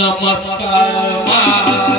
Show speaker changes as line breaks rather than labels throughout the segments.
नमस्कार मा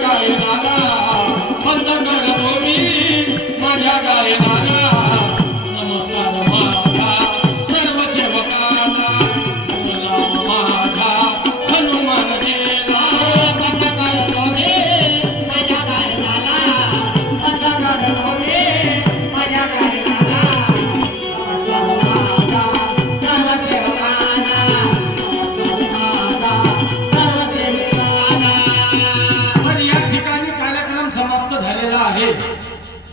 যায়